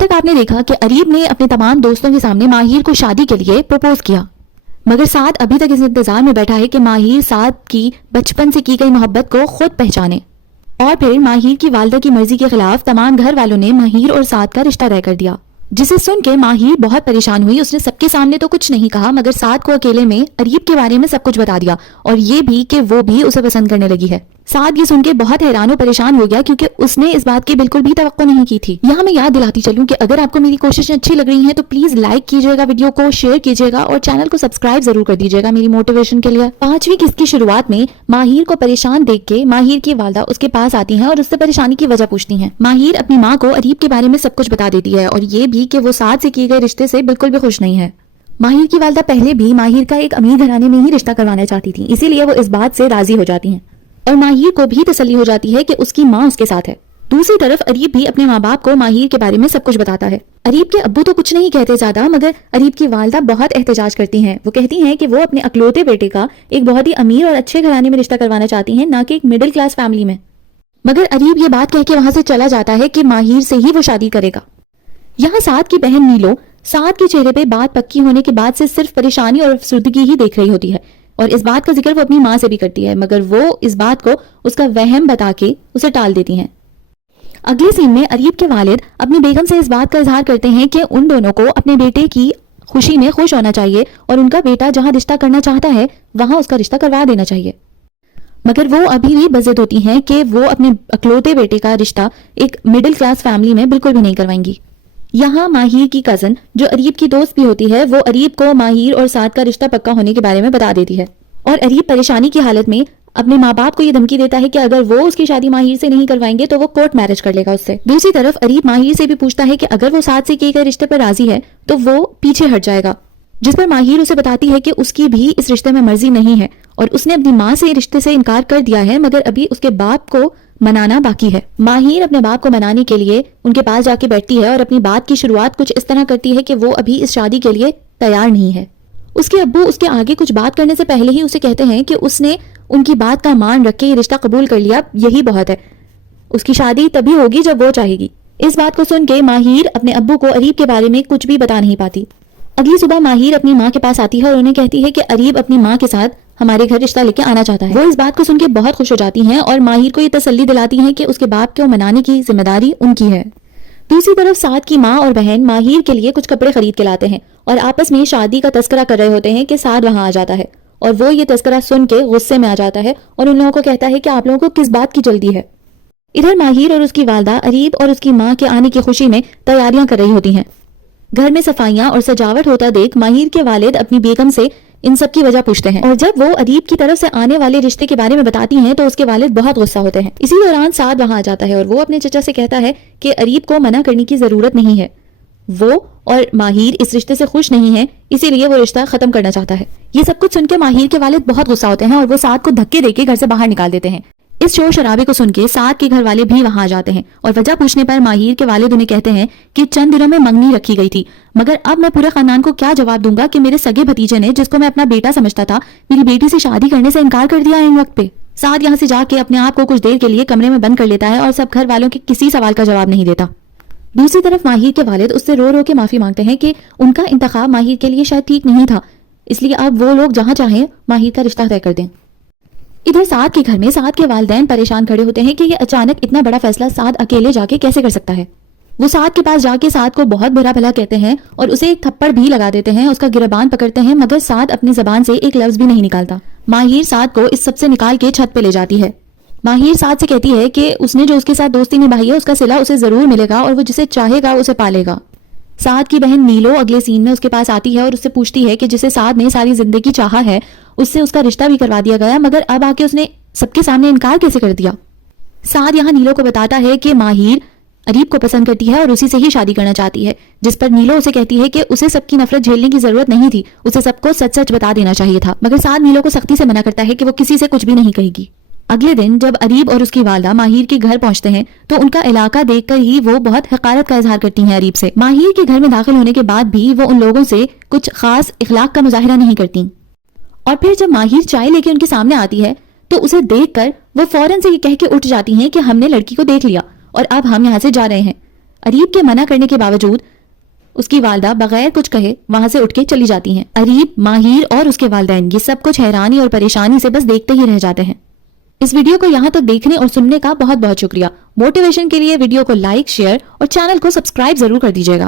تک آپ نے دیکھا کہ اریب نے اپنے تمام دوستوں کے سامنے ماہر کو شادی کے لیے پروپوز کیا، مگر سعد ابھی تک اس انتظار میں بیٹھا ہے کہ ماہر سعد کی بچپن سے کی گئی محبت کو خود پہچانے، اور پھر ماہر کی والدہ کی مرضی کے خلاف تمام گھر والوں نے ماہر اور سعد کا رشتہ طے کر دیا، جسے سن کے ماہر بہت پریشان ہوئی۔ اس نے سب کے سامنے تو کچھ نہیں کہا، مگر سعد کو اکیلے میں اریب کے بارے میں سب کچھ بتا دیا، اور یہ بھی کہ وہ بھی اسے پسند کرنے لگی ہے۔ سعد یہ سن کے بہت حیران و پریشان ہو گیا، کیونکہ اس نے اس بات کی بالکل بھی توقع نہیں کی تھی۔ یہاں میں یاد دلاتی چلوں کہ اگر آپ کو میری کوششیں اچھی لگ رہی ہیں تو پلیز لائک کیجیے گا، ویڈیو کو شیئر کیجیے گا، اور چینل کو سبسکرائب ضرور کر دیجیے گا میری موٹیویشن کے لیے۔ 5ویں قسط کی شروعات میں ماہر کو پریشان دیکھ کے ماہر کی والدہ اس کے پاس آتی ہیں اور اس سے پریشانی کی وجہ پوچھتی ہیں۔ ماہر اپنی ماں کو اریب کے بارے میں سب کچھ بتا دیتی ہے، اور یہ بھی کہ وہ سعد سے کیے گئے رشتے سے بالکل بھی خوش نہیں ہے۔ ماہر کی والدہ پہلے بھی ماہر کا ایک امیر گھرانے میں ہی رشتہ کروانا چاہتی تھی، اسی لیے وہ اس بات سے راضی ہو جاتی ہیں، اور ماہر کو بھی تسلی ہو جاتی ہے کہ اس کی ماں اس کے ساتھ ہے۔ دوسری طرف اریب بھی اپنے ماں باپ کو ماہر کے بارے میں سب کچھ بتاتا ہے۔ اریب کے ابو تو کچھ نہیں کہتے زیادہ، مگر اریب کی والدہ بہت احتجاج کرتی ہیں۔ وہ کہتی ہیں کہ وہ اپنے اکلوتے بیٹے کا ایک بہت ہی امیر اور اچھے گھرانے میں رشتہ کروانا چاہتی ہیں، نہ کہ ایک مڈل کلاس فیملی میں۔ مگر اریب یہ بات کہہ کے وہاں سے چلا جاتا ہے کہ ماہر سے ہی وہ شادی کرے گا۔ یہاں سعد کی بہن نیلو سعد کے چہرے پہ بات پکی ہونے کے بعد سے صرف پریشانی اور افسردگی ہی دیکھ رہی ہوتی ہے، اور اس بات کا ذکر وہ اپنی ماں سے بھی کرتی ہے، مگر وہ اس بات کو اس کا وہم بتا کے اسے ٹال دیتی ہیں۔ اگلے سین میں اریب کے والد اپنی بیگم سے اس بات کا اظہار کرتے ہیں کہ ان دونوں کو اپنے بیٹے کی خوشی میں خوش ہونا چاہیے، اور ان کا بیٹا جہاں رشتہ کرنا چاہتا ہے وہاں اس کا رشتہ کروا دینا چاہیے، مگر وہ ابھی بھی بضد ہوتی ہیں کہ وہ اپنے اکلوتے بیٹے کا رشتہ ایک مڈل کلاس فیملی میں بالکل بھی نہیں کروائیں گی۔ یہاں ماہر کی کزن جو اریب کی دوست بھی ہوتی ہے، وہ اریب کو ماہر اور سعد کا رشتہ پکا ہونے کے بارے میں بتا دیتی ہے، اور اریب پریشانی کی حالت میں اپنے ماں باپ کو یہ دھمکی دیتا ہے کہ اگر وہ اس کی شادی ماہر سے نہیں کروائیں گے تو وہ کورٹ میرج کر لے گا اس سے۔ دوسری طرف اریب ماہر سے بھی پوچھتا ہے کہ اگر وہ سعد سے کیے گئے رشتے پر راضی ہے تو وہ پیچھے ہٹ جائے گا، جس پر ماہر اسے بتاتی ہے کہ اس کی بھی اس رشتے میں مرضی نہیں ہے، اور اس نے اپنی ماں سے رشتے سے انکار کر دیا ہے، مگر ابھی اس کے باپ کو منانا باقی ہے۔ ماہر اپنے باپ کو منانے کے لیے ان کے پاس جا کے بیٹھتی ہے، اور اپنی بات کی شروعات کچھ اس طرح کرتی ہے کہ وہ ابھی اس شادی کے لیے تیار نہیں ہے۔ اس کے ابو اس کے آگے کچھ بات کرنے سے پہلے ہی اسے کہتے ہیں کہ اس نے ان کی بات کا مان رکھ کے یہ رشتہ قبول کر لیا، یہی بہت ہے، اس کی شادی تبھی ہوگی جب وہ چاہے گی۔ اس بات کو سن کے ماہر اپنے ابو کو اریب کے بارے میں کچھ بھی بتا نہیں پاتی۔ اگلی صبح ماہر اپنی ماں کے پاس آتی ہے اور انہیں کہتی ہے کہ اریب اپنی ماں کے ساتھ ہمارے گھر رشتہ لے کے آنا چاہتا ہے۔ وہ اس بات کو سن کے بہت خوش ہو جاتی ہیں، اور ماہر کو یہ تسلی دلاتی ہیں کہ اس کے باپ کو منانے کی ذمہ داری ان کی ہے۔ دوسری طرف سعد کی ماں اور بہن ماہر کے لیے کچھ کپڑے خرید کے لاتے ہیں، اور آپس میں شادی کا تذکرہ کر رہے ہوتے ہیں کہ سعد وہاں آ جاتا ہے، اور وہ یہ تذکرہ سن کے غصے میں آ جاتا ہے اور ان لوگوں کو کہتا ہے کہ آپ لوگوں کو کس بات کی جلدی ہے۔ ادھر ماہر اور اس کی والدہ اریب اور اس کی ماں کے آنے کی خوشی میں تیاریاں کر رہی ہوتی ہیں۔ گھر میں صفائیاں اور سجاوٹ ہوتا دیکھ ماہر کے والد اپنی بیگم سے ان سب کی وجہ پوچھتے ہیں، اور جب وہ اریب کی طرف سے آنے والے رشتے کے بارے میں بتاتی ہیں تو اس کے والد بہت غصہ ہوتے ہیں۔ اسی دوران سعد وہاں آ جاتا ہے، اور وہ اپنے چچا سے کہتا ہے کہ اریب کو منع کرنے کی ضرورت نہیں ہے، وہ اور ماہر اس رشتے سے خوش نہیں ہے، اسی لیے وہ رشتہ ختم کرنا چاہتا ہے۔ یہ سب کچھ سن کے ماہر کے والد بہت غصہ ہوتے ہیں، اور وہ سعد کو دھکے دے کے گھر سے باہر نکال دیتے ہیں۔ اس شور شرابے کو سن کے سعد کے گھر والے بھی وہاں آ جاتے ہیں، اور وجہ پوچھنے پر ماہر کے والد انہیں کہتے ہیں کہ چند دنوں میں منگنی رکھی گئی تھی، مگر اب میں پورے خاندان کو کیا جواب دوں گا کہ میرے سگے بھتیجے نے، جس کو میں اپنا بیٹا سمجھتا تھا، میری بیٹی سے شادی کرنے سے انکار کر دیا ہے ان وقت پہ۔ سعد یہاں سے جا کے اپنے آپ کو کچھ دیر کے لیے کمرے میں بند کر لیتا ہے اور سب گھر والوں کے کسی سوال کا جواب نہیں دیتا۔ دوسری طرف ماہر کے والد اس سے رو رو کے معافی مانگتے ہیں کہ ان کا انتخاب ماہر کے لیے شاید ٹھیک نہیں تھا، اس لیے اب وہ لوگ جہاں چاہیں ماہر کا رشتہ طے کر دیں۔ ادھر سعد کے گھر میں سعد کے والدین پریشان کھڑے ہوتے ہیں کہ یہ اچانک اتنا بڑا فیصلہ سعد اکیلے جا کے کیسے کر سکتا ہے۔ وہ سعد کے پاس جا کے سعد کو بہت برا بھلا کہتے ہیں اور اسے ایک تھپڑ بھی لگا دیتے ہیں، اس کا گریبان پکڑتے ہیں، مگر سعد اپنی زبان سے ایک لفظ بھی نہیں نکالتا۔ ماہر سعد کو اس سب سے نکال کے چھت پہ لے جاتی ہے۔ ماہر سعد سے کہتی ہے کہ اس نے جو اس کے ساتھ دوستی نبھائی ہے اس کا صلہ اسے ضرور ملے گا، اور وہ جسے چاہے گا اسے پالے گا۔ سعد کی بہن نیلو اگلے سین میں اس کے پاس آتی ہے اور اس سے پوچھتی ہے کہ جسے سعد نے ساری زندگی چاہا ہے اس سے اس کا رشتہ بھی کروا دیا گیا، مگر اب آ کے اس نے سب کے سامنے انکار کیسے کر دیا۔ سعد یہاں نیلو کو بتاتا ہے کہ ماہر اریب کو پسند کرتی ہے اور اسی سے ہی شادی کرنا چاہتی ہے، جس پر نیلو اسے کہتی ہے کہ اسے سب کی نفرت جھیلنے کی ضرورت نہیں تھی، اسے سب کو سچ سچ بتا دینا چاہیے تھا، مگر سعد نیلو کو سختی سے منع کرتا ہے کہ وہ کسی سے کچھ بھی نہیں کہے گی۔ اگلے دن جب اریب اور اس کی والدہ ماہر کے گھر پہنچتے ہیں تو ان کا علاقہ دیکھ کر ہی وہ بہت حقارت کا اظہار کرتی ہیں اریب سے۔ ماہر کے گھر میں داخل ہونے کے بعد بھی وہ ان لوگوں سے کچھ خاص اخلاق کا مظاہرہ نہیں کرتی، اور پھر جب ماہر چائے لے کے ان کے سامنے آتی ہے تو اسے دیکھ کر وہ فوراً سے یہ کہہ کے اٹھ جاتی ہیں کہ ہم نے لڑکی کو دیکھ لیا اور اب ہم یہاں سے جا رہے ہیں۔ اریب کے منع کرنے کے باوجود اس کی والدہ بغیر کچھ کہے وہاں سے اٹھ کے چلی جاتی ہیں۔ اریب، ماہر اور اس کے والدین یہ سب کچھ حیرانی اور پریشانی سے بس دیکھتے ہی رہ جاتے ہیں۔ اس ویڈیو کو یہاں تک دیکھنے اور سننے کا بہت بہت شکریہ۔ موٹیویشن کے لیے ویڈیو کو لائک، شیئر اور چینل کو سبسکرائب ضرور کر دیجیے گا۔